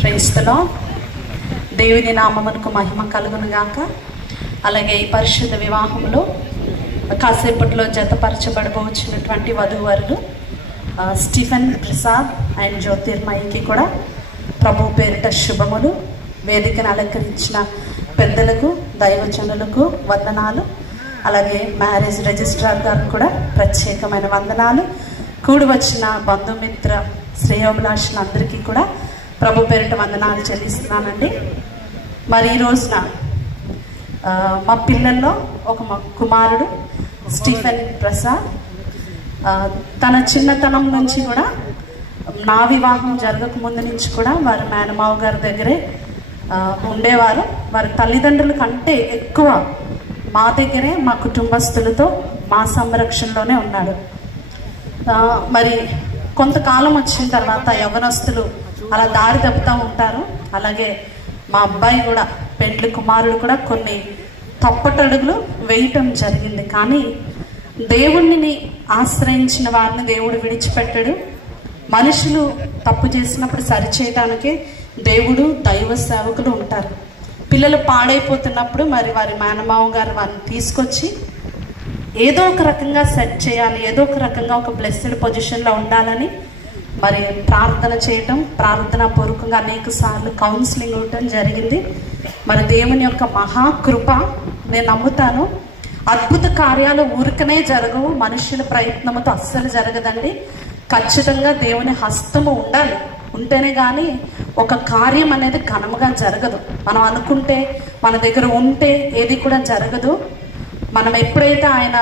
Praise the lord. దేవుని నామమునకు మహిమ కలుగును గాక. అలాగే ఈ పరిశుద్ధ వివాహంలో కాసేపట్లో జతపరచబడబోచున్నటువంటి వధూవరులు స్టీఫెన్ ప్రసాద్ అండ్ జ్యోతిర్మయికి కూడా ప్రభు పేరిట శుభములు. వేదికను అలంకరించిన పెద్దలకు, దైవజనులకు వందనాలు. అలాగే మ్యారేజ్ రిజిస్ట్రార్ గారికి కూడా ప్రత్యేకమైన వందనాలు. కూడి వచ్చిన బంధుమిత్ర శ్రేయోభిలాషులందరికీ కూడా ప్రభు పేరిట వందనాలు చెల్లిస్తున్నానండి. మరి ఈ రోజున మా పిల్లల్లో ఒక కుమారుడు స్టీఫెన్ ప్రసాద్ తన చిన్నతనం నుంచి కూడా నా వివాహం జరగక ముందు నుంచి కూడా వారి మేనమావ గారి దగ్గరే ఉండేవారు. వారి తల్లిదండ్రుల కంటే ఎక్కువ మా దగ్గరే, మా కుటుంబస్తులతో, మా సంరక్షణలోనే ఉన్నాడు. మరి కొంతకాలం వచ్చిన తర్వాత యవ్వనస్తులు అలా దారి తప్పుతూ ఉంటారు. అలాగే మా అబ్బాయి కూడా, పెండ్లి కుమారుడు కూడా కొన్ని తప్పటడుగులు వేయటం జరిగింది. కానీ దేవుణ్ణి ఆశ్రయించిన వారిని దేవుడు విడిచిపెట్టడు. మనుషులు తప్పు చేసినప్పుడు సరిచేయడానికే దేవుడు, దైవ సేవకులు ఉంటారు. పిల్లలు పాడైపోతున్నప్పుడు మరి వారి మేనమావ గారు వారిని తీసుకొచ్చి ఏదో ఒక రకంగా సెట్ చేయాలి, ఏదో ఒక రకంగా ఒక బ్లెస్డ్ పొజిషన్లో ఉండాలని మరి ప్రార్థన చేయటం, ప్రార్థనా పూర్వకంగా అనేక సార్లు కౌన్సిలింగ్ ఇవ్వటం జరిగింది. మరి దేవుని యొక్క మహాకృప నేను నమ్ముతాను. అద్భుత కార్యాలు ఊరికనే జరగవు, మనుషుల ప్రయత్నముతో అస్సలు జరగదండి. ఖచ్చితంగా దేవుని హస్తము ఉండాలి. ఉంటేనే కానీ ఒక కార్యం అనేది ఘనముగా జరగదు. మనం అనుకుంటే, మన దగ్గర ఉంటే ఏది కూడా జరగదు. మనం ఎప్పుడైతే ఆయన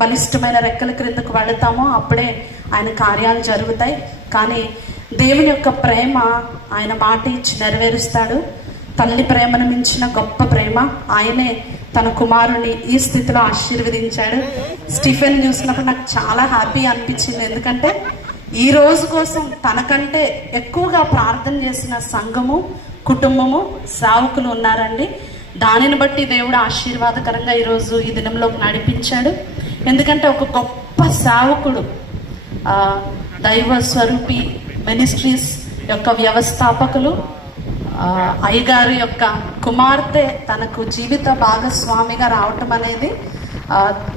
బలిష్టమైన రెక్కల క్రిందకు వెళతామో అప్పుడే ఆయన కార్యాలు జరుగుతాయి. కానీ దేవుని యొక్క ప్రేమ ఆయన మాట ఇచ్చి నెరవేరుస్తాడు. తల్లి ప్రేమను మించిన గొప్ప ప్రేమ. ఆయనే తన కుమారుని ఈ స్థితిలో ఆశీర్వదించాడు. స్టీఫెన్ చూసినప్పుడు నాకు చాలా హ్యాపీ అనిపించింది. ఎందుకంటే ఈ రోజు కోసం తనకంటే ఎక్కువగా ప్రార్థన చేసిన సంఘము, కుటుంబము, సేవకులు ఉన్నారండి. దానిని బట్టి దేవుడు ఆశీర్వాదకరంగా ఈరోజు ఈ దినంలోకి నడిపించాడు. ఎందుకంటే ఒక గొప్ప సేవకుడు, దైవ స్వరూపి మినిస్ట్రీస్ యొక్క వ్యవస్థాపకులు, అయ్యగారి యొక్క కుమార్తె తనకు జీవిత భాగస్వామిగా రావటం అనేది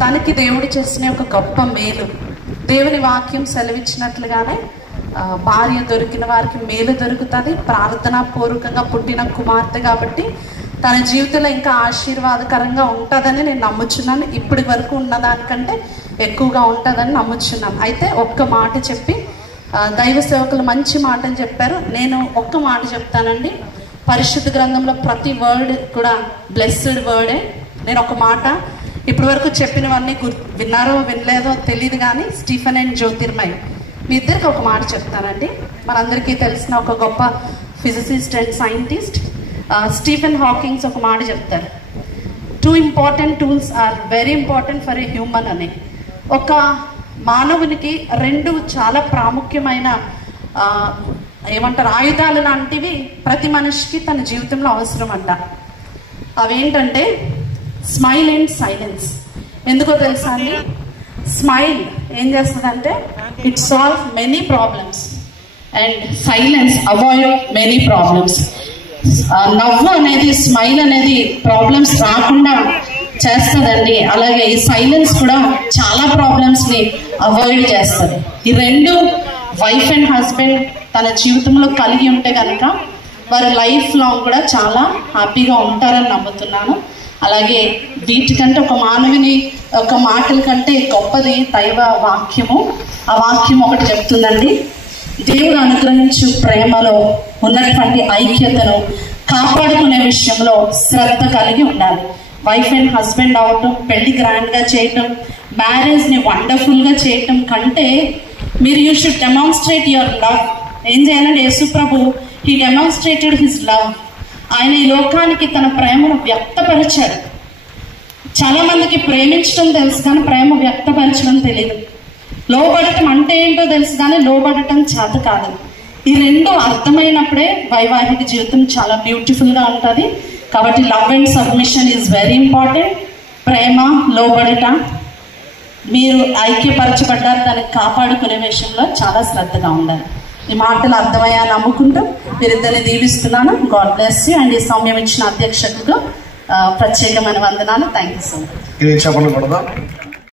తనకి దేవుడు చేసిన ఒక గొప్ప మేలు. దేవుని వాక్యం సెలవిచ్చినట్లుగానే భార్య దొరికిన వారికి మేలు దొరుకుతుంది. ప్రార్థనా పూర్వకంగా పుట్టిన కుమార్తె కాబట్టి తన జీవితంలో ఇంకా ఆశీర్వాదకరంగా ఉంటుందని నేను నమ్ముచున్నాను. ఇప్పటి వరకు ఉన్నదానికంటే ఎక్కువగా ఉంటుందని నమ్ముచున్నాను. అయితే ఒక్క మాట చెప్పి, దైవ సేవకులు మంచి మాటలు చెప్పారు. నేను ఒక్క మాట చెప్తానండి. పరిశుద్ధ గ్రంథంలో ప్రతి వర్డ్ కూడా బ్లెస్డ్ వర్డే. నేను ఒక మాట ఇప్పటి వరకు చెప్పినవన్నీ విన్నారో వినలేదో తెలియదు, కానీ స్టీఫెన్ అండ్ జ్యోతిర్మయి మీ ఇద్దరికి ఒక మాట చెప్తానండి. మనందరికీ తెలిసిన ఒక గొప్ప physicist and scientist Stephen Hawkings ఒక మాట చెప్తారు. 2 important tools are very important for a human అని. ఒక మానవునికి 2 చాలా ప్రాముఖ్యమైన ఏమంటారు ఆయుధాలు లాంటివి ప్రతి మనిషికి తన జీవితంలో అవసరం అంట. అవేంటంటే స్మైల్ అండ్ సైలెన్స్. ఎందుకో తెలుసా అండి? స్మైల్ ఏం చేస్తుందంటే it solve many problems and silence avoid many problems. నవ్వు అనేది, స్మైల్ అనేది ప్రాబ్లమ్స్ రాకుండా చేస్తుందండి. అలాగే ఈ సైలెన్స్ కూడా చాలా ప్రాబ్లమ్స్ని అవాయిడ్ చేస్తుంది. ఈ 2 వైఫ్ అండ్ హస్బెండ్ తన జీవితంలో కలిగి ఉంటే కనుక వారి లైఫ్ లాంగ్ కూడా చాలా హ్యాపీగా ఉంటారని నమ్ముతున్నాను. అలాగే వీటికంటే ఒక మానవుని ఒక మాటల కంటే గొప్పది దైవ వాక్యము. ఆ వాక్యం ఒకటి చెప్తుందండి, దేవుడు అనుగ్రహించు ప్రేమలో ఉన్నటువంటి ఐక్యతను కాపాడుకునే విషయంలో శ్రద్ధ కలిగి ఉండాలి. వైఫ్ అండ్ హస్బెండ్ అవటం, పెళ్లి గ్రాండ్గా చేయటం, మ్యారేజ్ని వండర్ఫుల్గా చేయటం కంటే మీరు you should demonstrate your love. ఏం చేయాలంటే యేసు ప్రభు హీ డెమాన్స్ట్రేటెడ్ హిజ్ లవ్. ఆయన ఈ లోకానికి తన ప్రేమను వ్యక్తపరిచారు. చాలా మందికి ప్రేమించడం తెలుసు కానీ ప్రేమ వ్యక్తపరచడం తెలియదు. లోబడటం అంటే ఏంటో తెలుసు కానీ లోబడటం చేత కాదు. ఈ 2 అర్థమైనప్పుడే వైవాహిక జీవితం చాలా బ్యూటిఫుల్గా ఉంటుంది. కాబట్టి love and submission is very important. ప్రేమ, లోబడట, మీరు ఐక్యపరచబడ్డారు, దాన్ని కాపాడుకునే విషయంలో చాలా శ్రద్ధగా ఉండాలి. ఈ మాటలు అర్థమయ్యా నమ్ముకుంటూ వీరిద్దరిని దీవిస్తున్నాను. God bless you. అండ్ ఈ సమయం ఇచ్చిన అధ్యక్షకుడు ప్రత్యేకమైన వందనాలు. Thank you so much.